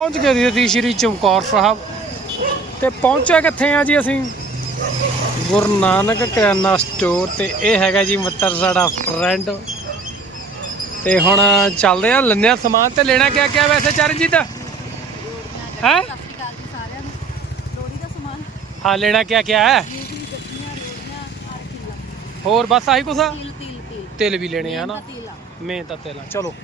ਪਹੁੰਚ ਗਏ ਜੀ ਅਸੀਂ ਸ਼੍ਰੀ ਚਮਕੌਰ ਸਾਹਿਬ। ਤੇ ਪਹੁੰਚਿਆ ਕਿੱਥੇ ਆ ਜੀ ਅਸੀਂ? ਗੁਰੂ ਨਾਨਕ ਕਰਿਆਨਾ ਸਟੋਰ ਤੇ ਇਹ ਹੈਗਾ ਜੀ ਮਿੱਤਰ ਸਾਡਾ ਫਰੈਂਡ ਤੇ ਹੁਣ ਚੱਲਦੇ ਆ ਲੈਂਦੇ ਆ ਸਮਾਨ ਤੇ ਲੈਣਾ ਕਿਆ ਕਿਆ ਵੈਸੇ ਚਰਨਜੀਤ? ਹੈ? ਹਾਂ ਲੈਣਾ ਕਿਆ ਕਿਆ ਹੈ? ਹੋਰ ਬਸ ਆਹੀ ਕੁਛ? ਤਿਲ ਵੀ ਲੈਣੇ ਆ ਨਾ? ਮੈਂ ਤਾਂ ਤੇਲਾ ਚਲੋ।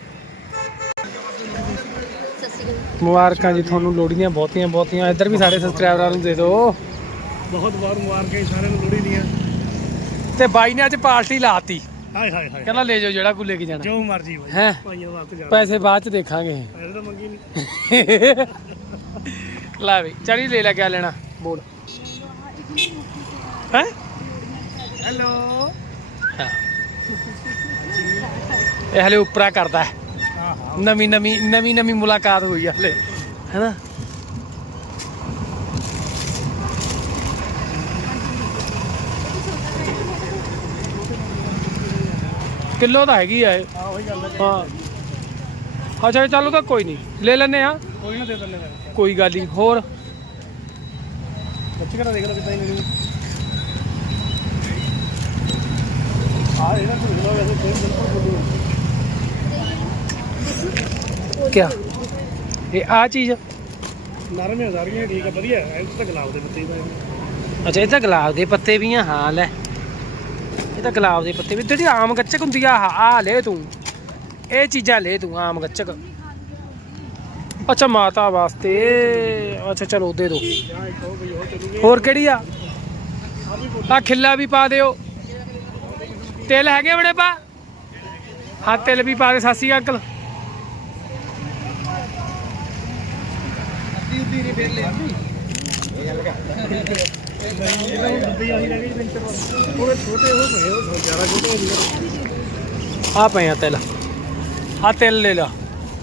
ਮੁਬਾਰਕਾਂ ਜੀ ਤੁਹਾਨੂੰ ਲੋੜੀਆਂ ਬਹੁਤੀਆਂ ਬਹੁਤੀਆਂ। ਇੱਧਰ ਵੀ ਸਾਡੇ ਸਬਸਕ੍ਰਾਈਬਰਾਂ ਨੂੰ ਦੇ ਦਿਓ। ਬਹੁਤ ਬਹੁਤ ਮੁਬਾਰਕਾਂ ਜੀ ਸਾਰਿਆਂ ਨੂੰ ਲੋਹੜੀ ਦੀਆਂ। ਤੇ ਬਾਈ ਨੇ ਅੱਜ ਪਾਰਟੀ ਲਾਤੀ। ਹਾਏ ਹਾਏ ਹਾਏ। ਕਹਿੰਦਾ ਲੈ ਜਾਓ ਜਿਹੜਾ ਕੋਈ ਲੈ ਕੇ ਜਾਣਾ। ਜੋ ਮਰਜ਼ੀ ਹੈ ਭਾਈਆਂ ਵਾਸਤੇ ਜਾ। ਪੈਸੇ ਬਾਅਦ ਚ ਦੇਖਾਂਗੇ। ਇਹਦਾ ਤਾਂ ਮੰਗੀ ਨਹੀਂ ਲੈ ਬਈ ਚੜੀ ਲੈ ਲੈ ਕਿਆ ਲੈਣਾ ਬੋਲ। ਹੈ? ਹੈਲੋ। ਇਹ ਹਲੇ ਉਪਰਾ ਕਰਦਾ ਹਾਂ। ਨਵੀਂ ਨਵੀਂ ਨਵੀਂ ਨਵੀਂ ਮੁਲਾਕਾਤ ਹੋਈ ਆ ਹਲੇ ਹੈਨਾ? ਕਿਲੋ ਤਾਂ ਹੈਗੀ ਆ ਇਹ। ਹਾਂ ਉਹੀ ਗੱਲ ਹੈ ਹਾਂ। ਅੱਛਾ ਚਲੋ ਤਾਂ ਕੋਈ ਨਹੀਂ। ਲੈ ਲੈਨੇ ਆ ਕੋਈ ਨਾ ਦੇ ਦਿੰਦੇ ਮੈਂ ਕੋਈ ਗੱਲ ਨਹੀਂ ਹੋਰ? ਬੱਚੇ ਕਰਾ ਦੇਖ ਲਓ ਕਿਦਾਂ ਹੀ ਮਿਲੂ ਆ ਇਹਦਾ ਕੋਈ ਨਾ ਵੈਸੇ ਕੋਈ ਬਿਲਕੁਲ ਕਿਆ? ਇਹ ਆ ਚੀਜ਼? ਨਰਮ ਹੈ ਸਾਰੀਆਂ ਠੀਕ ਆ ਵਧੀਆ ਹੈ। ਇਹ ਤਾਂ ਗੁਲਾਬ ਦੇ ਪੱਤੇ ਦਾ ਅੱਛਾ ਇਹ ਤਾਂ ਗੁਲਾਬ ਦੇ ਪੱਤੇ ਵੀ ਆ ਹਾਂ ਲੈ। ਇਹ ਤਾਂ ਗੁਲਾਬ ਦੇ ਪੱਤੇ ਵੀ। ਜਿਹੜੀ ਆਮ ਗੱਚਕ ਹੁੰਦੀ ਆ ਆਹ ਆ ਲੈ ਤੂੰ। ਇਹ ਚੀਜ਼ਾਂ ਲੈ ਤੂੰ ਆਮ ਗੱਚਕ। ਅੱਛਾ ਮਾਤਾ ਵਾਸਤੇ। ਅੱਛਾ ਚਲੋ ਦੇ ਦੋ। ਜਾਂ ਇੱਕ ਹੋ ਗਈ ਉਹ ਚੱਲੂਗੀ ਹੋਰ ਕਿਹੜੀ ਆ? ਆ ਖਿੱਲਾ ਵੀ ਪਾ ਦਿਓ। ਤਿਲ ਹੈਗੇ ਬੜੇ ਪਾ? ਹਾਂ ਤਿਲ ਵੀ ਪਾ ਦੇ ਸਾਸੀ ਅੰਕਲ ਇਹਦਾ ਹੁਣ ਦੁੱਧ ਆਹੀ ਰਹਿ ਗਈ ਲੈਂਟਰ ਥੋੜੇ ਛੋਟੇ ਹੋ ਪਏ ਉਹ ਜ਼ਿਆਦਾ ਛੋਟੇ ਹੋ ਗਏ ਆ ਪਏ ਆ ਤਿਲ। ਆ ਤਿਲ ਲੈ ਲਾ।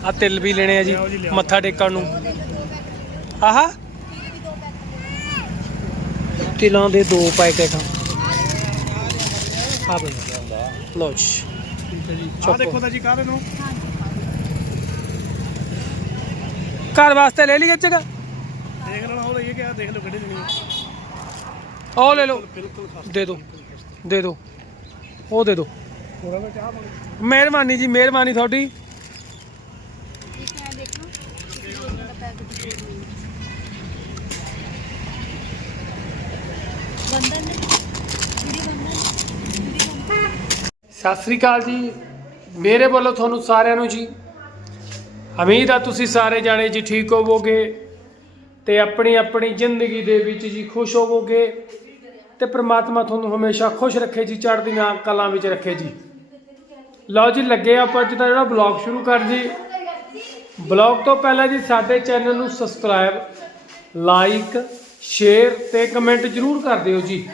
ਆ ਤਿਲ ਵੀ ਲੈਣੇ ਆ ਜੀ ਮੱਥਾ ਟੇਕਣ ਨੂੰ। ਆਹਾ। ਤਿਲਾਂ ਦੇ ਦੋ ਪੈਕੇਟ। ਆ ਬਈ ਜੀ। ਚੱਕੋ। ਆ ਦੇਖੋ ਤਾਂ ਜੀ ਕਾਹਦੇ ਨੂੰ। ਘਰ ਵਾਸਤੇ ਲੈ ਲਈ ਗੱਚਕ ਦੇਖ ਲੈਣਾ ਹੋਰ ਇਹ ਕਿਹਾ ਦੇਖ ਲਓ ਕਿਹੜੇ ਦੇਣੀ ਹੈ ਉਹ ਲੈ ਲਓ। ਬਿਲਕੁਲ ਦੇ ਦਿਓ ਦੇ ਦਿਓ ਉਹ ਦੇ ਦਿਓ ਚਾਹ ਪਾਣੀ? ਮਿਹਰਬਾਨੀ ਜੀ ਮਿਹਰਬਾਨੀ ਤੁਹਾਡੀ। ਇੱਕ ਹੈ ਦੇਖੋ ਲੋਹੜੀ ਦਾ ਪੈਕੇਟ ਬੰਦਨ ਨੇ ਜਿਹੜੀ ਬੰਦਨ ਜਿਹੜੀ ਬੰਦਨ ਸਤਿ ਸ੍ਰੀ ਅਕਾਲ ਜੀ। ਮੇਰੇ ਵੱਲੋਂ ਤੁਹਾਨੂੰ ਸਾਰਿਆਂ ਨੂੰ ਜੀ। ਉਮੀਦ ਆ ਤੁਸੀਂ ਸਾਰੇ ਜਾਣੇ ਜੀ ਠੀਕ ਹੋਵੋਗੇ। ਤੇ ਆਪਣੀ ਆਪਣੀ ਜ਼ਿੰਦਗੀ ਦੇ ਵਿੱਚ ਜੀ ਖੁਸ਼ ਹੋਵੋਗੇ ਤੇ ਪ੍ਰਮਾਤਮਾ ਤੁਹਾਨੂੰ ਹਮੇਸ਼ਾ ਖੁਸ਼ ਰੱਖੇ ਜੀ, ਚੜ੍ਹਦੀਆਂ ਕਲਾਂ ਵਿੱਚ ਰੱਖੇ ਜੀ। ਲਓ ਜੀ, ਲੱਗੇ ਆਪਾਂ ਅੱਜ ਦਾ ਜਿਹੜਾ ਬਲੌਗ ਸ਼ੁਰੂ ਕਰ ਜੀ। ਬਲੌਗ ਤੋਂ ਪਹਿਲਾਂ ਜੀ ਸਾਡੇ ਚੈਨਲ ਨੂੰ ਸਬਸਕ੍ਰਾਈਬ ਲਾਈਕ ਸ਼ੇਅਰ ਤੇ ਕਮੈਂਟ ਜਰੂਰ ਕਰ ਦਿਓ ਜੀ।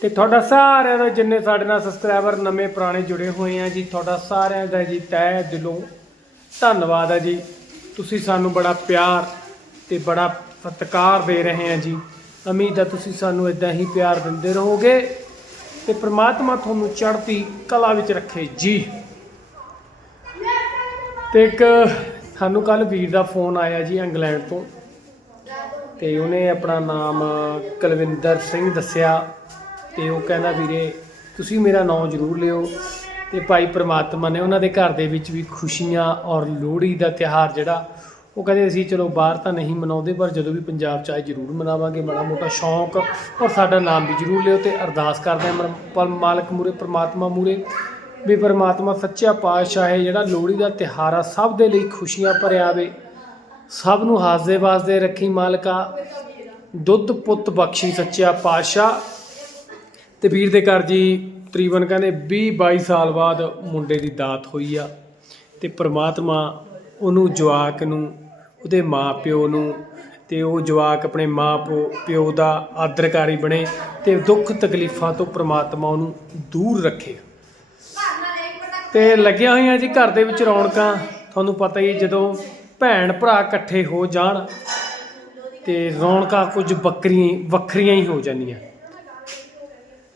ਤੇ ਤੁਹਾਡਾ ਸਾਰਿਆਂ ਦਾ ਜਿੰਨੇ ਸਾਡੇ ਨਾਲ ਸਬਸਕ੍ਰਾਈਬਰ ਨਵੇਂ ਪੁਰਾਣੇ ਜੁੜੇ ਹੋਏ ਆ ਜੀ, ਤੁਹਾਡਾ ਸਾਰਿਆਂ ਦਾ ਜੀ ਤਹਿ ਦਿਲੋਂ ਧੰਨਵਾਦ ਹੈ ਜੀ। ਤੁਸੀਂ ਸਾਨੂੰ ਬੜਾ ਪਿਆਰ ਤੇ ਬੜਾ ਸਤਿਕਾਰ ਦੇ ਰਹੇ ਆ ਜੀ। ਉਮੀਦ ਹੈ ਤੁਸੀਂ ਸਾਨੂੰ ਇਦਾਂ ਹੀ ਪਿਆਰ ਦਿੰਦੇ ਰਹੋਗੇ ਤੇ ਪ੍ਰਮਾਤਮਾ ਤੁਹਾਨੂੰ ਚੜ੍ਹਦੀ ਕਲਾ ਵਿੱਚ ਰੱਖੇ ਜੀ। ਤੇ ਇੱਕ ਸਾਨੂੰ ਕੱਲ ਵੀਰ ਦਾ ਫੋਨ ਆਇਆ ਜੀ ਇੰਗਲੈਂਡ ਤੋਂ ਤੇ ਉਹਨੇ ਆਪਣਾ ਨਾਮ ਕੁਲਵਿੰਦਰ ਸਿੰਘ ਦੱਸਿਆ ਤੇ ਉਹ ਕਹਿੰਦਾ ਵੀਰੇ, ਤੁਸੀਂ ਮੇਰਾ ਨਾਮ ਜ਼ਰੂਰ ਲਿਓ ਤੇ ਭਾਈ ਪ੍ਰਮਾਤਮਾ ਨੇ ਉਹਨਾਂ ਦੇ ਘਰ ਦੇ ਵਿੱਚ ਵੀ ਖੁਸ਼ੀਆਂ ਔਰ ਲੋਹੜੀ ਦਾ ਤਿਹਾਰ ਜਿਹੜਾ ਉਹ ਕਹਿੰਦੇ ਅਸੀਂ ਚਲੋ ਬਾਹਰ ਤਾਂ ਨਹੀਂ ਮਨਾਉਂਦੇ, ਪਰ ਜਦੋਂ ਵੀ ਪੰਜਾਬ ਚ ਆਏ ਜ਼ਰੂਰ ਮਨਾਵਾਂਗੇ, ਬੜਾ ਮੋਟਾ ਸ਼ੌਂਕ। ਔਰ ਸਾਡਾ ਨਾਮ ਵੀ ਜ਼ਰੂਰ ਲਿਓ ਤੇ ਅਰਦਾਸ ਕਰਦੇ ਹਾਂ ਮਰ- ਪਰ ਮਾਲਕ ਮੂਰੇ ਪ੍ਰਮਾਤਮਾ ਮੂਰੇ ਵੀ ਪ੍ਰਮਾਤਮਾ ਸੱਚਾ ਪਾਤਸ਼ਾਹ ਹੈ, ਜਿਹੜਾ ਲੋਹੜੀ ਦਾ ਤਿਹਾਰ ਆ, ਸਭ ਦੇ ਲਈ ਖੁਸ਼ੀਆਂ ਭਰਿਆ ਆਵੇ। ਸਭ ਨੂੰ ਹਾਸਦੇ ਵਾਸਦੇ ਰੱਖੀ ਮਾਲਕਾ। ਦੁੱਧ ਪੁੱਤ ਬਖਸ਼ੀ ਸੱਚਾ ਪਾਤਸ਼ਾਹ। ਤੇ ਵੀਰ ਦੇ ਘਰ ਜੀ, ਤਕਰੀਬਨ ਕਹਿੰਦੇ 20 22 ਸਾਲ ਬਾਅਦ ਮੁੰਡੇ ਦੀ ਦਾਤ ਹੋਈ ਆ। ਤੇ ਪ੍ਰਮਾਤਮਾ ਉਹਨੂੰ ਜਵਾਕ ਨੂੰ ਉਹਦੇ ਮਾਂ ਪਿਓ ਨੂੰ ਅਤੇ ਉਹ ਜਵਾਕ ਆਪਣੇ ਮਾਂ ਪਿਓ- ਪਿਓ ਦਾ ਆਦਰਕਾਰੀ ਬਣੇ ਅਤੇ ਦੁੱਖ ਤਕਲੀਫਾਂ ਤੋਂ ਪ੍ਰਮਾਤਮਾ ਉਹਨੂੰ ਦੂਰ ਰੱਖੇ। ਤੇ ਲੱਗਿਆ ਹੋਈਆਂ ਜੀ ਘਰ ਦੇ ਵਿੱਚ ਰੌਣਕਾਂ, ਤੁਹਾਨੂੰ ਪਤਾ ਹੀ ਹੈ ਜਦੋਂ ਭੈਣ ਭਰਾ ਇਕੱਠੇ ਹੋ ਜਾਣ ਤੇ ਰੌਣਕਾਂ ਕੁਝ ਬੱਕਰੀਆਂ ਵੱਖਰੀਆਂ ਹੀ ਹੋ ਜਾਂਦੀਆਂ।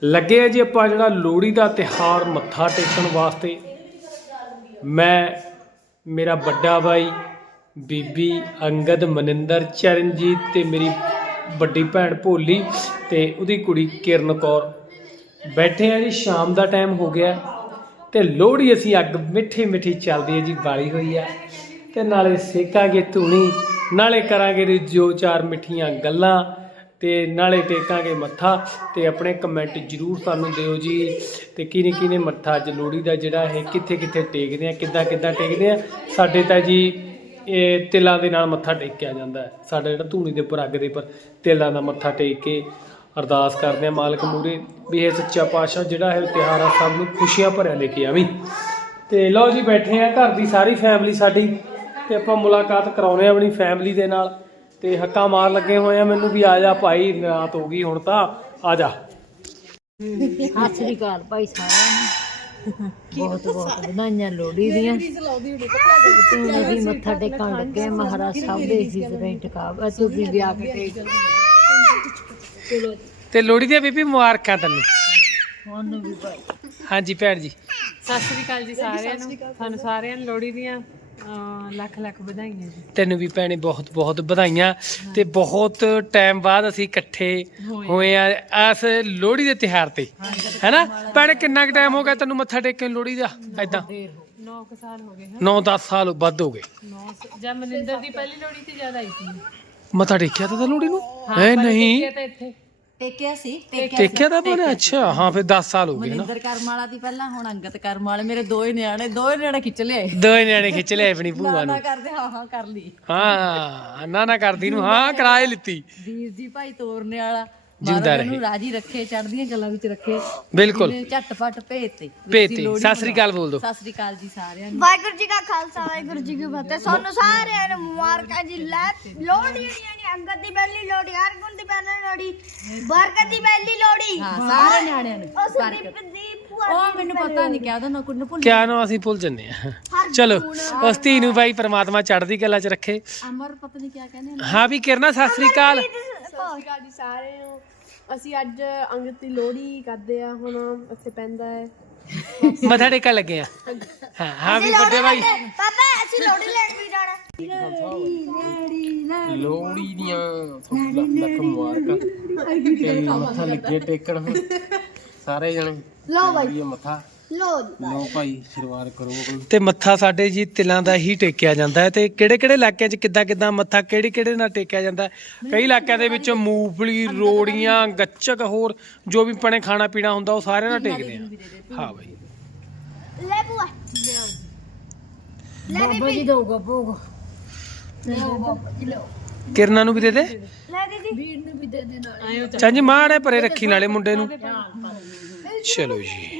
ਲੱਗੇ ਆ ਜੀ ਆਪਾਂ ਜਿਹੜਾ ਲੋਹੜੀ ਦਾ ਤਿਹਾਰ ਮੱਥਾ ਟੇਕਣ ਵਾਸਤੇ, ਮੈਂ, ਮੇਰਾ ਵੱਡਾ ਬਾਈ ਬੀਬੀ ਅੰਗਦ ਮਨਿੰਦਰ ਚਰਨਜੀਤ ਤੇ ਮੇਰੀ ਵੱਡੀ ਭੈਣ ਭੋਲੀ ਤੇ ਉਹਦੀ ਕੁੜੀ ਕਿਰਨ ਕੌਰ। ਬੈਠੇ ਆ ਜੀ, ਸ਼ਾਮ ਦਾ ਟਾਈਮ ਹੋ ਗਿਆ ਤੇ ਲੋਹੜੀ ਅਸੀਂ ਅੱਗ ਮਿੱਠੀ ਮਿੱਠੀ ਚੱਲਦੀ ਹੈ ਜੀ ਬਾਲੀ ਹੋਈ ਆ। ਤੇ ਨਾਲੇ ਸੇਕਾਂਗੇ ਧੂਣੀ, ਨਾਲੇ ਕਰਾਂਗੇ ਜੋ ਚਾਰ ਮਿੱਠੀਆਂ ਗੱਲਾਂ ਤੇ ਨਾਲੇ ਟੇਕਾਂਗੇ ਮੱਥਾ ਤੇ ਆਪਣੇ ਕਮੈਂਟ ਜਰੂਰ ਸਾਨੂੰ ਦਿਓ ਜੀ। ਤੇ ਕਿਹਨੇ ਕਿਹਨੇ ਮੱਥਾ ਅੱਜ ਲੋਹੜੀ ਦਾ ਜਿਹੜਾ ਇਹ ਕਿੱਥੇ ਕਿੱਥੇ ਟੇਕਦੇ ਆ, ਕਿੱਦਾਂ ਕਿੱਦਾਂ ਟੇਕਦੇ ਆ, ਸਾਡੇ ਤਾਂ ਜੀ ਇਹ ਤਿਲਾਂ ਦੇ ਨਾਲ ਮੱਥਾ ਟੇਕਿਆ ਜਾਂਦਾ ਹੈ। ਸਾਡਾ ਜਿਹੜਾ ਧੂਣੀ ਦੇ ਉੱਪਰ ਅੱਗ ਦੇ ਉੱਪਰ ਤਿਲਾਂ ਦਾ ਮੱਥਾ ਟੇਕ ਕੇ ਅਰਦਾਸ ਕਰਦੇ ਆ ਮਾਲਕ ਮੂਰੇ, ਵੀ ਇਹ ਸੱਚਾ ਪਾਤਸ਼ਾਹ ਜਿਹੜਾ ਹੈ ਤਿਉਹਾਰ ਆ, ਸਭ ਨੂੰ ਖੁਸ਼ੀਆਂ ਭਰਿਆ ਲੈ ਕੇ ਆਵੀਂ। ਤੇ ਲਓ ਜੀ ਬੈਠੇ ਆ ਘਰ ਦੀ ਸਾਰੀ ਫੈਮਿਲੀ ਸਾਡੀ, ਤੇ ਆਪਾਂ ਮੁਲਾਕਾਤ ਕਰਾਉਨੇ ਆ ਆਪਣੀ ਫੈਮਿਲੀ ਦੇ ਨਾਲ। ਤੇ ਹੱਕਾਂ ਮਾਰ ਲੱਗੇ ਹੋਏ ਆ ਮੈਨੂੰ ਵੀ ਆ ਜਾ ਭਾਈ, ਰਾਤ ਹੋ ਗਈ ਹੁਣ ਤਾਂ, ਆ ਜਾ। ਸਤਿ ਸ੍ਰੀ ਅਕਾਲ ਭਾਈ ਸਾਰਿਆਂ ਨੂੰ। ਬਹੁਤ ਬਹੁਤ ਵਧਾਈਆਂ ਲੋਹੜੀ ਦੀਆਂ। ਤੂੰ ਅਸੀਂ ਮੱਥਾ ਟੇਕਣ ਲੱਗੇ ਹਾਂ ਮਹਾਰਾਜ ਸਾਹਿਬ ਦੇ ਤੁਸੀਂ ਕੇ ਤੇ ਲੋਹੜੀ ਦੀਆਂ ਬੀਬੀ ਮੁਬਾਰਕਾਂ ਤੈਨੂੰ। ਉਹਨੂੰ ਵੀ ਭਾਈ। ਹਾਂਜੀ ਭੈਣ ਜੀ। ਸਤਿ ਸ੍ਰੀ ਅਕਾਲ ਜੀ ਸਾਰਿਆਂ ਨੂੰ। ਸਾਨੂੰ ਸਾਰਿਆਂ ਨੂੰ ਲੋਹੜੀ ਦੀਆਂ ਅਹ, ਲੱਖ ਲੱਖ ਵਧਾਈਆਂ ਜੀ। ਤੈਨੂੰ ਵੀ ਭੈਣੇ ਬਹੁਤ ਬਹੁਤ ਵਧਾਈਆਂ ਤੇ ਬਹੁਤ ਟਾਈਮ ਬਾਅਦ ਅਸੀਂ ਇਕੱਠੇ ਹੋਏ। ਆ ਇਸ ਲੋਹੜੀ ਦੇ ਤਿਉਹਾਰ ਤੇ। ਹੈਨਾ? ਭੈਣੇ ਕਿੰਨਾ ਕੁ ਟਾਈਮ ਹੋ ਗਿਆ ਤੈਨੂੰ ਮੱਥਾ ਟੇਕਣ ਨੂੰ ਲੋਹੜੀ ਦਾ? ਐਦਾਂ 9 ਕੁ ਸਾਲ ਹੋ ਗਏ ਹਨ? 9-10 ਸਾਲ ਵੱਧ ਹੋ ਗਏ। 9 ਜਦ ਮਨਿੰਦਰ ਦੀ ਪਹਿਲੀ ਲੋਹੜੀ ਤੇ ਜ਼ਿਆਦਾ ਆਈ ਸੀ। ਮੱਥਾ ਟੇਕਿਆ ਤਾਂ ਲੋਹੜੀ ਨੂੰ? ਐ ਨਹੀਂ। ਇਹ ਤਾਂ ਇੱਥੇ। ਟੇਕਿਆ ਸੀ ਟੇਕਿਆ ਤਾਂ ਬਣੇ ਅੱਛਾ ਹਾਂ ਫਿਰ 10 ਸਾਲ ਹੋ ਗਏ ਨਾ। ਮਨਿੰਦਰ ਕਰਮ ਵਾਲਾ ਦੀ ਪਹਿਲਾਂ ਹੁਣ ਅੰਗਤ ਕਰਮ ਵਾਲੇ ਮੇਰੇ ਦੋਏ ਨਿਆਣੇ ਦੋਏ ਨਿਆਣੇ ਖਿੱਚ ਲਿਆਏ ਦੋ ਨਿਆਣੇ ਖਿੱਚ ਲਏ ਆਪਣੀ ਭੂਆ ਨਾ ਨੂੰ। ਕਰਦੇ ਹਾਂ ਹਾਂ ਕਰ ਲਈ। ਹਾਂ ਨਾ ਨਾ ਕਰਦੀ ਨੂੰ ਹਾਂ ਕਿਰਾਏ ਲਿੱਤੀ। ਵੀਰ ਜੀ ਭਾਈ ਤੋਰਨੇ ਵਾਲਾ। ਜਿਉਂਦਾ ਮਹਾਰਾਜ ਰਹੇ। ਨੂੰ ਰਾਜੀ ਰੱਖੇ ਚੜ੍ਹਦੀਆਂ ਗੱਲਾਂ ਵਿੱਚ ਰੱਖੇ। ਬਿਲਕੁਲ। ਝਟਪਟ ਭੇਜਤੇ ਭੇਜਤੇ ਸਤਿ ਸ੍ਰੀ ਅਕਾਲ ਬੋਲ ਦੋ। ਸਤਿ ਸ੍ਰੀ ਅਕਾਲ ਜੀ ਸਾਰਿਆਂ ਨੂੰ। ਵਾਹਿਗੁਰੂ ਜੀ ਕਾ ਖਾਲਸਾ ਵਾਹਿਗੁਰੂ ਜੀ ਕੀ ਫਤਿਹ। ਸਾਨੂੰ ਸਾਰਿਆਂ ਨੂੰ ਮੁਬਾਰਕਾਂ ਜੀ। ਲੈ ਲੋਹੜੀ ਨੇ ਅੰਗਦ ਦੀ ਪਹਿਲੀ ਲੋਹੜੀ ਹਰਗੁਣ ਦੀ ਪਹਿਲੀ ਲੋਹੜੀ ਬਰਕਤ ਦੀ ਪਹਿਲੀ ਲੋਹੜੀ। ਹਾਂ ਸਾਰੇ ਨਿਆਣਿਆਂ ਨੂੰ ਉਹ ਸੰਦੀਪ ਦੀ ਭੂਆ ਉਹ ਮੈਨੂੰ ਪਤਾ ਨਹੀਂ ਕਿਹਾ ਉਹਦਾ ਕੁਝ ਭੁੱਲ ਕਿਆ ਨੂੰ ਅਸੀਂ ਭੁੱਲ ਜੰਨੇ ਆ ਚਲੋ ਉਸ ਧੀ ਨੂੰ ਭਾਈ ਪ੍ਰਮਾਤਮਾ ਚੜ੍ਹਦੀ ਕਲਾ ਚ ਰੱਖੇ। ਅਮਰ ਪਤਾ ਨਹੀਂ ਕਿਆ ਕਹਿੰਦੇ ਨੇ? ਹਾਂ ਵੀ ਕਿਰਨਾ ਸਤਿ ਸ੍ਰੀ ਅਕਾਲ। ਸਤਿ ਸ਼੍ਰੀ ਅਕਾਲ ਜੀ ਸਾਰਿਆਂ ਨੂੰ। ਅਸੀਂ ਅੱਜ ਅੰਗਦ ਦੀ ਲੋਹੜੀ ਕਰਦੇ ਆ ਹੁਣ ਇੱਥੇ ਪੈਂਦਾ ਹੈ। ਮੱਥਾ ਟੇਕਣ ਲੱਗੇ ਆ। ਹਾਂ ਹਾਂ ਵੀ ਵੱਡੇ ਭਾਈ। ਪਾਪਾ ਅਸੀਂ ਲੋਹੜੀ ਲੈਣ ਵੀ ਜਾਣਾ। ਲੋਹੜੀ ਦੀਆਂ ਤੁਹਾਨੂੰ ਲੱਖ ਲੱਖ ਮੁਬਾਰਕਾਂ। ਤੇ ਮੱਥਾ ਲੱਗੇ ਟੇਕਣ। ਸਾਰੇ ਜਣੇ ਲੋ ਬਾਈ ਮੱਥਾ ਲੋ ਜੀ ਲੋ ਭਾਈ ਸ਼ੁਰੂਆਤ ਕਰੋ ਤੇ ਮੱਥਾ ਸਾਡੇ ਜੀ ਤਿਲਾਂ ਦਾ ਹੀ ਟੇਕਿਆ ਜਾਂਦਾ ਹੈ ਤੇ ਕਿਹੜੇ ਕਿਹੜੇ ਇਲਾਕਿਆਂ 'ਚ ਕਿੱਦਾਂ ਕਿੱਦਾਂ ਮੱਥਾ ਕਿਹੜੇ ਕਿਹੜੇ ਨਾਲ ਟੇਕਿਆ ਜਾਂਦਾ ਹੈ? ਕਈ ਇਲਾਕਿਆਂ ਦੇ ਵਿੱਚ ਮੂੰਗਫਲੀ ਰੋੜੀਆਂ ਗੱਚਕ ਹੋਰ ਜੋ ਵੀ ਪਣੇ ਖਾਣਾ ਪੀਣਾ ਹੁੰਦਾ ਉਹ ਸਾਰਿਆਂ ਨਾਲ ਟੇਕਦੇ ਆ। ਹਾਂ ਭਾਈ ਲੈ ਭੂਆ। ਲੈ ਬਾਬਾ ਜੀ ਦਊਗਾ ਭੋਗ। ਕਿਰਨਾਂ ਨੂੰ ਵੀ ਦੇ ਦੇ। ਲੈ ਦੀਦੀ। ਵੀਰ ਨੂੰ ਵੀ ਦੇ ਦੇ ਨਾਲ। ਚਾਂਜੀ ਮਾੜੇ ਪਰੇ ਰੱਖੀ ਨਾਲੇ ਮੁੰਡੇ ਨੂੰ। ਚਲੋ ਜੀ।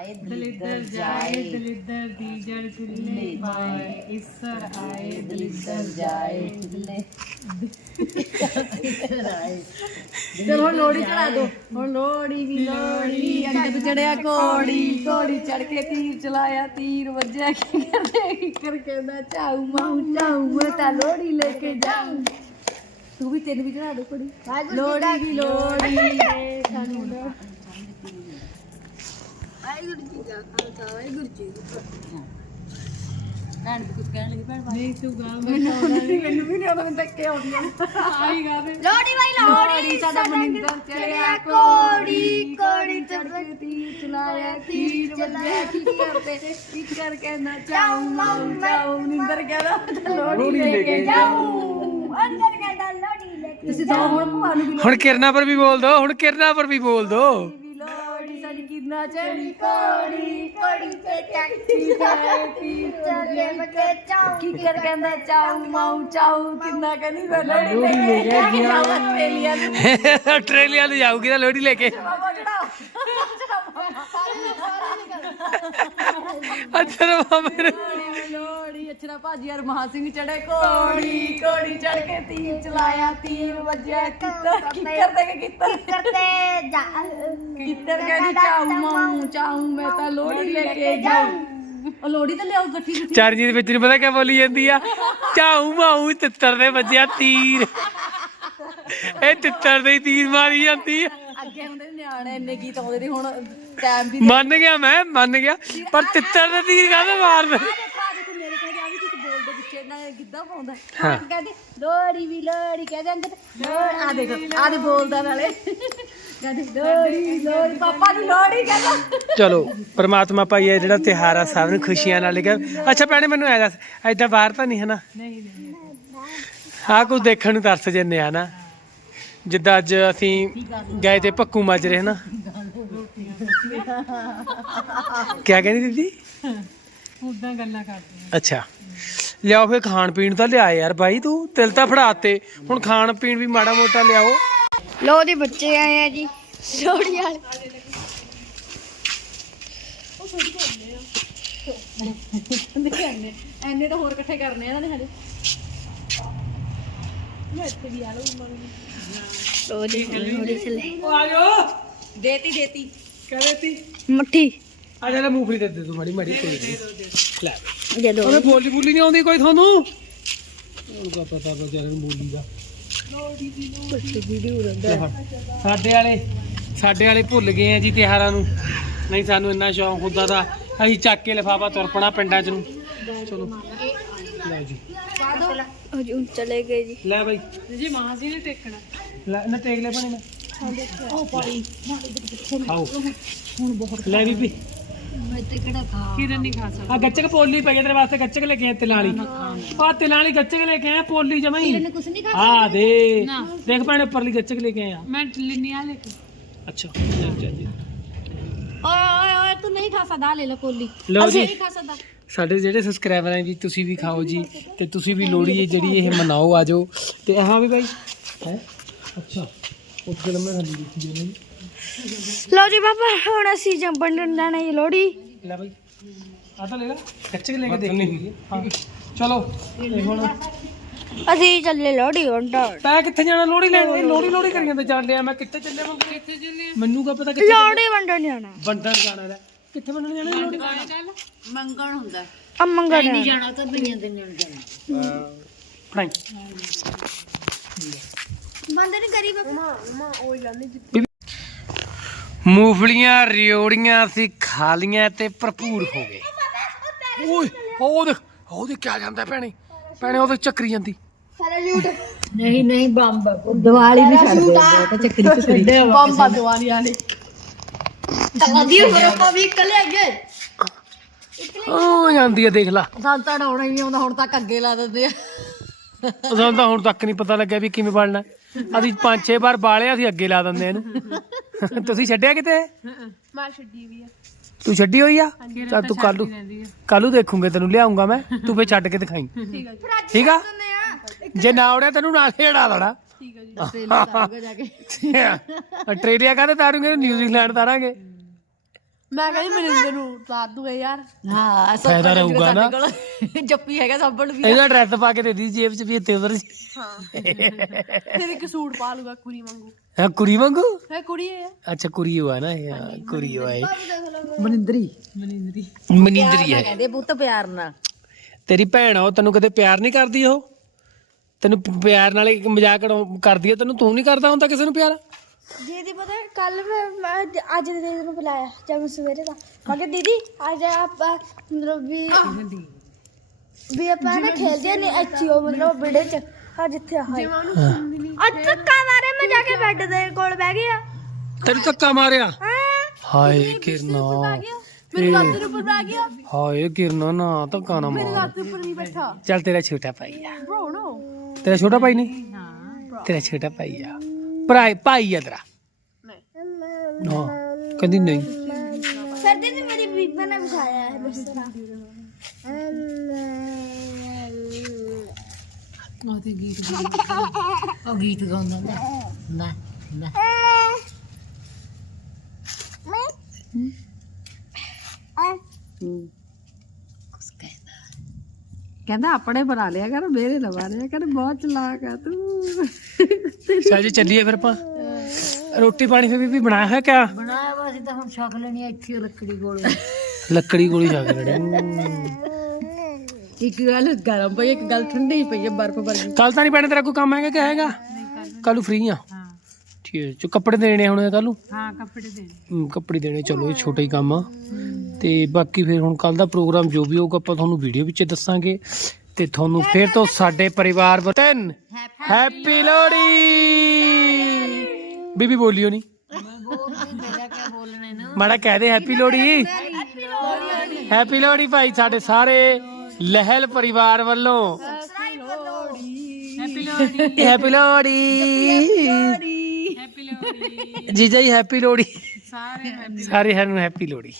ਆਏ ਦਲਿੱਦਰ ਜਾਏ ਦਲਿੱਦਰ ਦੀ ਜੜ ਖਿਲੇ ਪਾਏ ਇਸਰ ਆਏ ਦਲਿੱਦਰ ਜਾਏ। ਚਿੱਲੇ ਚਲੋ ਲੋੜੀ ਚੜਾ ਦੋ ਹੁਣ ਲੋੜੀ ਵੀ ਲੋੜੀ ਅੰਗਦ ਚੜਿਆ ਕੋੜੀ ਕੋੜੀ ਚੜ ਕੇ ਤੀਰ ਚਲਾਇਆ ਤੀਰ ਵੱਜਿਆ। ਕੀ ਕਰਦੇ? ਕਿੱਕਰ ਕਹਿੰਦਾ ਚਾਉ ਮਾਉ ਚਾਉ ਮੈਂ ਤਾਂ ਲੋੜੀ ਲੈ ਕੇ ਜਾਉ ਤੂੰ ਵੀ ਤੈਨੂੰ ਵੀ ਚੜਾ ਦੋ ਕੁੜੀ। ਲੋੜੀ ਵੀ ਲੋੜੀ ਸਾਨੂੰ ਲੋ- ਭੈਣ ਵੀ ਕੁਝ ਕਹਿਣ ਲੱਗੀ ਭੈਣ ਨਹੀਂ ਤੂੰ ਗਾ ਮੈਨੂੰ ਵੀ ਨਹੀਂ ਆਉਂਦਾ ਮੈਨੂੰ ਧੱਕੇ ਆਉਂਦੀਆਂ ਆਈ ਗਾਵੇ ਲੋਹੜੀ ਬਾਈ ਲੋਹੜੀ ਲੋੜੀ ਸਾਡਾ ਮਨਿੰਦਰ ਚੜਿਆ ਕੋੜੀ ਕੋੜੀ ਤੇ ਕੇ ਤੀਰ ਚਲਾਇਆ ਤੀਰ ਵੱਜਿਆ ਕੀ ਕਰਦੇ ਕੀ ਕਰ ਕਹਿੰਦਾ ਚਾਉ ਮਾਉ ਚਾਉ ਨਿੰਦਰ ਕਹਿੰਦਾ ਲੋੜੀ ਲੈ ਕੇ ਜਾਉ ਅੰਦਰ ਕਹਿੰਦਾ ਲੋਹੜੀ ਲੈ ਕੇ ਤੁਸੀਂ ਤਾਂ ਹੁਣ ਭੂਆ ਨੂੰ ਵੀ ਹੁਣ ਕਿਰਨਾਂ ਪਰ ਵੀ ਬੋਲ ਦੋ ਹੁਣ ਕਿਰਨਾਂ ਪਰ ਵੀ ਬੋਲ ਦੋ। ਲੋੜੀ ਚੜੀ ਕੋੜੀ ਕੋੜੀ ਤੇ ਟੈਕਸੀ ਜਾਏ ਤੀਰ ਚੱਲੇ ਬਕੇ ਚਾਉ ਕੀ ਕਰ ਕਹਿੰਦਾ ਚਾਉ ਮਾਉ ਚਾਉ ਕਿੰਨਾ ਕਹਿੰਦੀ ਮੈਂ ਲੋੜੀ ਲੈ ਕੇ ਜਾਉ ਆਸਟ੍ਰੇਲੀਆ ਨੂੰ। ਆਸਟ੍ਰੇਲੀਆ ਨੂੰ ਜਾਊਗੀ ਤਾਂ ਲੋਹੜੀ ਲੈ ਕੇ। ਬਾਬਾ ਚੜਾਓ ਅਛਰ ਬਾਬੇ ਨੇ ਲੋੜੀ ਅਛਰਾ ਭਾਜੀ ਅਰ ਮਹਾ ਸਿੰਘ ਚੜੇ ਕੋੜੀ ਤੀਰ ਚਲਾਇਆ ਤੀਰ ਵੱਜਿਆ ਕਿੱਤਰ ਕਿੱਕਰ ਤੇ ਕਿੱਤਰ ਕਰਤੇ ਜਾ ਕਿੱਤਰ ਕਹਿੰਦੀ ਚਾਉ ਮਾਉ ਚਾਉ ਮੈਂ ਤਾਂ ਲੋੜੀ ਲੈ ਕੇ ਜਾਉ ਉਹ ਲੋੜੀ ਤਾਂ ਲਿਆਓ ਗੱਠੀ ਗੁੱਠੀ। ਚਰਜੀ ਦੇ ਵਿੱਚ ਨਹੀਂ ਪਤਾ ਕਿਆ ਬੋਲੀ ਜਾਂਦੀ ਆ। ਝਾਊ ਮਾਊ ਤਿੱਤਰ ਦੇ ਵੱਜਿਆ ਤੀਰ। ਇਹ ਤਿੱਤਰ ਦੇ ਤੀਰ ਮਾਰੀ ਜਾਂਦੀ ਆ। ਅੱਗੇ ਹੁੰਦੇ ਨੇ ਨਿਆਣੇ ਇੰਨੇ ਗੀਤ ਆਉਂਦੇ ਨੇ ਹੁਣ ਟਾਈਮ ਵੀ ਮੰਨ ਗਿਆ ਮੈਂ ਮੰਨ ਗਿਆ। ਪਰ ਤਿੱਤਰ ਦੇ ਤੀਰ ਕਾਹਦੇ ਮਾਰਦੇ ਦੇਖਾ ਦੇਖੋ ਮੇਰੇ ਕੋਲ ਆ ਵੀ ਕੁਝ ਬੋਲਦੇ ਪਿੱਛੇ ਨਾ ਗਿੱਧਾ ਪਾਉਂਦਾ? ਹਾਂ। ਕਹਿੰਦੇ ਲੋੜੀ ਵੀ ਲੋੜੀ ਕਹਿੰਦੇ ਅੰਗਦ ਆ ਦੇਖੋ ਆ ਦੇ ਬੋਲਦਾ ਨਾਲੇ। ਕਹਿੰਦੇ ਲੋੜੀ ਲੋੜੀ ਪਾਪਾ ਨੂੰ ਲੋੜੀ ਕਹਿੰਦਾ। ਚਲੋ ਪ੍ਰਮਾਤਮਾ ਭਾਈ ਇਹ ਜਿਹੜਾ ਤਿਹਾਰ ਆ ਸਭ ਨੂੰ ਖੁਸ਼ੀਆਂ ਨਾਲ ਲਿਖਿਆ। ਅੱਛਾ ਭੈਣੇ ਮੈਨੂੰ ਐ ਦੱਸ ਐਦਾਂ ਬਾਹਰ ਤਾਂ ਨਹੀਂ ਹੈ ਨਾ ਨਹੀਂ ਨਹੀਂ। ਹਾਂ ਕੁਝ ਦੇਖਣ ਨੂੰ ਤਰਸ ਜੰਨੇ ਆ ਨਾ। ਜਿੱਦਾਂ ਅੱਜ ਅਸੀਂ ਗਏ ਤੇ ਪੱਕੂ ਮਾਜਰੇ ਨਾ ਕਿਆ ਕਹਿੰਦੀ ਦੀਦੀ? ਉਦਾਂ ਗੱਲਾਂ ਕਰਦੇ ਅੱਛਾ। ਲਿਆਓ ਫੇ ਖਾਣ ਪੀਣ ਤਾਂ ਲਿਆ ਯਾਰ ਬਾਈ ਤੂੰ ਤਿਲ ਤਾਂ ਫੜਾਤੇ। ਹੁਣ ਖਾਣ ਪੀਣ ਵੀ ਮਾੜਾ ਮੋਟਾ ਲਿਆਓ। ਲੋ ਦੇ ਬੱਚੇ ਆਏ ਆ ਜੀ ਲੋੜੀ ਵਾਲੇ। ਦੇਖੇ ਐਨੇ ਤਾਂ ਹੋਰ ਇਕੱਠੇ ਕਰਨੇ ਆ ਇਹਨਾਂ ਨੇ ਹਲੇ ਲੋ ਜੀ ਲੋੜੀ ਚਲੇ ਆ ਜਾਓ। ਦੇਤੀ ਦੇਤੀ। ਕਹਦੇ ਤੀ ਮੱਠੀ। ਆ ਜਾ ਲੈ ਮੂੰਗਫਲੀ ਦੇ ਦੇ ਤੂੰ ਮਾੜੀ ਮਾੜੀ ਕੋਈ ਨਹੀਂ ਲੈ। ਦੇ ਦੋ। ਉਹਨੇ ਬੋਲੀ ਬੋਲੀ ਨਹੀਂ ਆਉਂਦੀ ਕੋਈ ਤੁਹਾਨੂੰ? ਉਹਨੂੰ ਕਾ ਪਤਾ ਬਚਾਰੇ ਨੂੰ ਬੋਲੀ ਦਾ। ਸਾਡੇ ਵਾਲੇ ਸਾਡੇ ਵਾਲੇ ਭੁੱਲ ਗਏ ਆ ਜੀ ਤਿਹਾਰਾਂ ਨੂੰ। ਨਹੀਂ ਸਾਨੂੰ ਇੰਨਾ ਸ਼ੌਂਕ ਹੁੰਦਾ ਤਾਂ ਅਸੀਂ ਚੱਕ ਕੇ ਲਿਫਾਫਾ ਤੁਰਪਣਾ ਪਿੰਡਾਂ ਚ ਨੂੰ। ਚਲੋ ਲੈ ਜੀ। ਹਜੂਰ ਚਲੇ ਗਏ ਜੀ। ਲੈ ਬਾਈ। ਜੀ ਮਾਂ ਜੀ ਨੇ ਟੇਕਣਾ। ਲੈ ਨਾ ਟੇਕ ਲੈ ਪਾਣੀ ਮੈਂ ਉਹ ਪਾਣੀ ਖਾਓ। ਹੁਣ ਬਹੁਤ ਲੈ ਬੀਬੀ। ਮੈਂ ਤੇ ਕਿਹੜਾ ਖਾ ਕਿਰਨ ਨਹੀਂ ਖਾ ਸਕਦਾ ਆ ਗੱਚਕ ਪੋਲੀ ਪਈ ਆ ਤੇਰੇ ਵਾਸਤੇ ਗੱਚਕ ਲੈ ਕੇ ਆਏ ਤਿਲਾਂ ਵਾਲੀ ਆ ਤਿਲਾਂ ਵਾਲੀ ਗੱਚਕ ਲੈ ਕੇ ਆਏ ਪੋਲੀ ਜਮਾਈ ਕਿਰਨ ਕੁਛ ਨਹੀਂ ਖਾ ਆ ਦੇ। ਦੇਖ ਭੈਣੇ ਉੱਪਰਲੀ ਗੱਚਕ ਲੈ ਕੇ ਆਏ ਆ ਮੈਂ ਲਿੰਨੀਆਂ ਲੈ ਕੇ। ਅੱਛਾ ਜੀ। ਓਏ ਓਏ ਓਏ ਤੂੰ ਨਹੀਂ ਖਾ ਸਕਦਾ ਲੈ ਲੈ ਕੋਲੀ ਲਓ ਜੀ। ਨਹੀਂ ਖਾ ਸਕਦਾ। ਸਾਡੇ ਜਿਹੜੇ ਸਬਸਕ੍ਰਾਈਬਰ ਆ ਜੀ ਤੁਸੀਂ ਵੀ ਖਾਓ ਜੀ ਤੇ ਤੁਸੀਂ ਵੀ ਲੋਹੜੀ ਹੈ ਜਿਹੜੀ ਇਹ ਮਨਾਓ ਆਜੋ ਤੇ ਹਾਂ ਵੀ ਬਾਈ ਹੈ? ਅੱਛਾ ਕੇ ਲੰਮੇ ਖਾਲੀ ਦੇਖੀ ਜਾਂਦੇ ਜੀ ਲੋ ਜੀ ਪਾਪਾ ਹੁਣ ਅਸੀਂ ਜੰਪਣ ਜਾਣਾ ਜੀ ਲੋੜੀ ਲੈ ਬਾਈ ਆ ਤਾਂ ਲੈ ਲੈ ਕੱਚੇ ਲੈ ਕੇ ਦੇਖੀ ਹਾਂ। ਚਲੋ। ਤੇ ਹੁਣ ਅਸੀਂ ਚੱਲੇ ਲੋੜੀ ਹੁੰਦਾ ਤੈਂ। ਕਿੱਥੇ ਜਾਣਾ ਲੋਹੜੀ ਲੈਣ ਇਹ ਲੋਹੜੀ ਲੋਹੜੀ ਕਰੀ ਜਾਂਦੇ ਚੱਲ ਲਿਆ ਮੈਂ। ਕਿੱਥੇ ਚੱਲਿਆ ਮੈਂ ਕਿੱਥੇ ਚੱਲਿਆ ਮੈਨੂੰ ਕਾ ਪਤਾ ਕਿੱਥੇ ਲੋੜੀ ਵੰਡਣ ਜਾਣਾ। ਵੰਡਣ ਜਾਣਾ ਲੈ। ਕਿੱਥੇ ਵੰਡਣ ਜਾਣਾ ਲੋਹੜੀ? ਮੰਗਣ ਹੁੰਦਾ। ਆ ਮੰਗਣ ਜਾਣਾ। ਜਾਣਾ ਤਾਂ ਬਈਆਂ ਦੇ ਨਾਲ ਜਾਣਾ। ਫੜਾਈ। ਬੰਦ ਨਹੀਂ ਕਰੀ ਪਾਪਾ ਮੂੰਗਫਲੀਆਂ ਰਿਓੜੀਆਂ ਅਸੀਂ ਖਾ ਲੀਆਂ ਤੇ ਭਰਪੂਰ ਹੋ ਗਏ। ਓਏ ਉਹ ਦੇਖ ਉਹ ਦੇਖ ਕਿਆ ਜਾਂਦਾ ਭੈਣੇ। ਭੈਣੇ ਉਹ ਦੇਖ ਚੱਕਰੀ ਜਾਂਦੀ। ਨਹੀਂ ਨਹੀਂ ਬੰਬ। ਦੀਵਾਲੀ ਨਹੀਂ ਛੱਡਦੇ ਤਾਂ ਚੱਕਰੀ ਚੱਕਰੀ ਬੰਬ ਦੀਵਾਲੀ ਵਾਲੇ। ਤਕਦੀ ਪਾਪਾ ਵੀ ਕੱਲੇ ਅੱਗੇ ਉਹ ਜਾਂਦੀ ਆ ਦੇਖ ਲਾ। ਸਾਨੂੰ ਤਾਂ ਡਾਉਣਾ ਹੀ ਨਹੀਂ ਆਉਂਦਾ ਹੁਣ ਤੱਕ ਅੱਗੇ ਲਾ ਦਿੰਦੇ ਆ। ਸਾਨੂੰ ਤਾਂ ਹੁਣ ਤੱਕ ਨਹੀਂ ਪਤਾ ਲੱਗਿਆ ਵੀ ਕਿਵੇਂ ਬਾਲਣਾ ਅਸੀਂ ਪੰਜ ਛੇ ਵਾਰ ਬਾਲਿਆ ਅਸੀਂ ਅੱਗੇ ਲਾ ਦਿੰਦੇ ਇਹਨੂੰ। ਤੁਸੀਂ ਛੱਡਿਆ ਕਿਤੇ? ਮਾਰ ਛੱਡੀ ਵੀ ਆ। ਤੂੰ ਛੱਡੀ ਹੋਈ ਆ? ਤਾਂ ਤੂੰ ਕੱਲੂ ਕੱਲੂ ਦੇਖੂਗੇ ਤੈਨੂੰ ਲਿਆਉਂਗਾ ਮੈਂ। ਤੂੰ ਫੇ ਛੱਡ ਕੇ ਦਿਖਾਈ। ਠੀਕ ਆ ਜੀ। ਠੀਕ ਆ? ਜੇ ਨਾ ਆਉੜਿਆ ਤੈਨੂੰ ਨਾਲ ਢੇੜਾ ਲੈਣਾ ਠੀਕ ਆ ਜੀ। ਆਸਟ੍ਰੇਲੀਆ ਤਾਰੂਗਾ ਜਾ ਕੇ। ਆਸਟ੍ਰੇਲੀਆ ਕਾਹਦੇ ਤਾਰੂਗੇ? ਨਿਊਜ਼ੀਲੈਂਡ ਤਾਰਾਂਗੇ। ਮੈਂ ਕਹਿੰਦੀ ਮਨਿੰਦਰ ਨੂੰ ਤਾਰ ਦੂਗਾ ਯਾਰ। ਹਾਂ ਫਾਇਦਾ ਰਹੂਗਾ ਨਾ। ਜੱਪੀ ਹੈਗਾ ਸਾਬਣ ਵੀ ਇਹਦਾ ਡਰੈਸ ਪਾ ਕੇ ਦੇ ਦੀ ਜੇਬ 'ਚ ਵੀ ਇੱਥੇ ਉਧਰ ਹਾਂ। ਫਿਰ ਇੱਕ ਸੂਟ ਪਾ ਲੂਗਾ ਕੁੜੀ ਵਾਂਗੂ। ਹਾਂ ਕੁੜੀ ਵਾਂਗੂ? ਫੇ ਕੁੜੀ ਹੈ। ਆ ਅੱਛਾ ਕੁੜੀ ਹੋਆ ਨਾ ਇਹ ਹਾਂ, ਕੁੜੀ ਹੋਆ ਇਹ। ਮਨਿੰਦਰੀ। ਮਨਿੰਦਰੀ। ਮਨਿੰਦਰੀ ਹੈ। ਕਹਿੰਦੇ ਪੁੱਤ ਪਿਆਰ ਨਾਲ। ਤੇਰੀ ਭੈਣ ਆ ਉਹ ਤੈਨੂੰ ਕਦੇ ਪਿਆਰ ਨਹੀਂ ਕਰਦੀ ਉਹ? ਤੈਨੂੰ ਪ- ਪਿਆਰ ਨਾਲ ਇੱਕ ਮਜ਼ਾਕ ਕਰਦੀ ਹੈ ਤੈਨੂੰ ਤੂੰ ਨਹੀਂ ਕਰਦਾ ਹੁੰਦਾ ਕਿਸੇ ਨੂੰ ਪਿਆਰ? ਦੀਦੀ ਪਤਾ ਕੱਲ ਮੈਂ ਅੱਜ ਦੇ ਦੀਦੀ ਨੂੰ ਬੁਲਾਇਆ ਜਦ ਮੈਂ ਸਵੇਰੇ ਦਾ। ਮੈਂ ਕਿਹਾ ਦੀਦੀ ਅੱਜ ਆਪਾਂ ਮਤਲਬ ਵੀ ਵੀ ਆਪਾਂ ਨਾ ਖੇਲਦੇ ਨੇ ਉਹ ਮਤਲਬ ਵਿੜੇ ਚ ਹਾਂ। ਜਿੱਥੇ ਆ ਅੱਜ ਧੱਕਾ ਮਾਰੇ ਮੈਂ ਜਾ ਕੇ ਬੈੱਡ ਦੇ ਕੋਲ ਬਹਿ ਗਿਆ ਤੈਨੂੰ ਧੱਕਾ ਮਾਰਿਆ? ਹਾਏ ਕਿਰਨਾ। ਮੇਰੇ ਲੱਤ ਦੇ ਉੱਪਰ ਬੈ ਗਿਆ। ਹਾਏ ਕਿਰਨਾ ਨਾ ਧੱਕਾ ਨਾ ਮਾਰ ਲੱਤ ਦੇ ਉੱਪਰ ਨਹੀਂ ਬੈਠਾ। ਚੱਲ ਤੇਰਾ ਛੋਟਾ ਭਾਈ ਆ। ਬ్రో ਨੋ ਤੇਰਾ ਛੋਟਾ ਭਾਈ ਨਹੀਂ? ਤੇਰਾ ਛੋਟਾ ਭਾਈ ਆ। ਭਰਾ ਭਾਈ ਆ ਤੇਰਾ। ਨਹੀਂ ਹਾਂ ਕਹਿੰਦੀ ਨਹੀਂ। ਫਿਰ ਦੀਦੀ ਮੇਰੀ ਬੀਬੀ ਨੇ ਵਿਛਾਇਆ ਹੈ ਬਿਸਤਰਾ ਗੀਤ ਉਹ ਗੀਤ ਗਾਉਂਦਾ। ਨਾ ਨਾ ਨਾ ਮੈਂ ਕਹਿੰਦਾ ਆਪਣੇ ਬਣਾ ਲਿਆ ਕਰ ਮੇਰੇ ਨਾ ਬਣਾ ਕਰ ਬਹੁਤ ਚਲਾਕ ਆ ਤੂੰ। ਚੱਲ ਜੀ ਚੱਲੀਏ ਫਿਰ ਆਪਾਂ। ਰੋਟੀ ਪਾਣੀ ਫਿਰ ਵੀ ਬਣਾਇਆ ਹੈ ਕਿਆ? ਬਣਾਇਆ ਵਾ ਅਸੀਂ ਤਾਂ ਹੁਣ ਛਕ ਲੈਣੀ ਆ ਇੱਥੇ ਲੱਕੜੀ ਕੋਲ। ਲੱਕੜੀ ਗੋਲੀ ਜਾ ਕੇ ਲੜੇ ਇੱਕ ਗੱਲ ਗਰਮ ਪਈ ਇੱਕ ਗੱਲ ਠੰਡੀ ਪਈ ਹੈ ਬਰਫ ਵਰਗੀ। ਕੱਲ ਤਾਂ ਨਹੀਂ ਪੈਣਾ ਤੇਰਾ ਕੋਈ ਕੰਮ ਹੈਗਾ ਕਿ ਹੈਗਾ? ਕੱਲ ਨੂੰ ਫ੍ਰੀ ਆ। ਹਾਂ। ਠੀਕ ਹੈ ਜੋ ਕੱਪੜੇ ਦੇਣੇ ਹੁਣ ਕੱਲ ਨੂੰ? ਹਾਂ ਕੱਪੜੇ ਦੇ ਹਮ, ਕੱਪੜੇ ਦੇਣੇ ਚਲੋ ਇਹ ਛੋਟਾ ਹੀ ਕੰਮ ਆ। ਤੇ ਬਾਕੀ ਫਿਰ ਹੁਣ ਕੱਲ ਦਾ ਪ੍ਰੋਗਰਾਮ ਜੋ ਵੀ ਹੋਊਗਾ ਆਪਾਂ ਤੁਹਾਨੂੰ ਵੀਡੀਓ ਵਿੱਚ ਦੱਸਾਂਗੇ। ਤੇ ਤੁਹਾਨੂੰ ਫਿਰ ਤੋਂ ਸਾਡੇ ਪਰਿਵਾਰ ਵਤਨ ਹੈਪੀ ਲੋਹੜੀ। ਬੀਬੀ ਬੋਲਿਓ ਨਹੀਂ ਮਾੜਾ ਕਹਿ ਦੇ ਹੈਪੀ ਲੋਹੜੀ। ਹੈਪੀ ਲੋਹੜੀ ਭਾਈ ਸਾਡੇ ਸਾਰੇ ਲਹਿਲ ਪਰਿਵਾਰ ਵੱਲੋਂ। ਹੈਪੀ ਲੋਹੜੀ। ਜੀਜਾ ਜੀ ਹੈਪੀ ਲੋਹੜੀ। ਸਾਰੇ ਸਾਰੇ ਨੂੰ ਹੈਪੀ ਲੋਹੜੀ।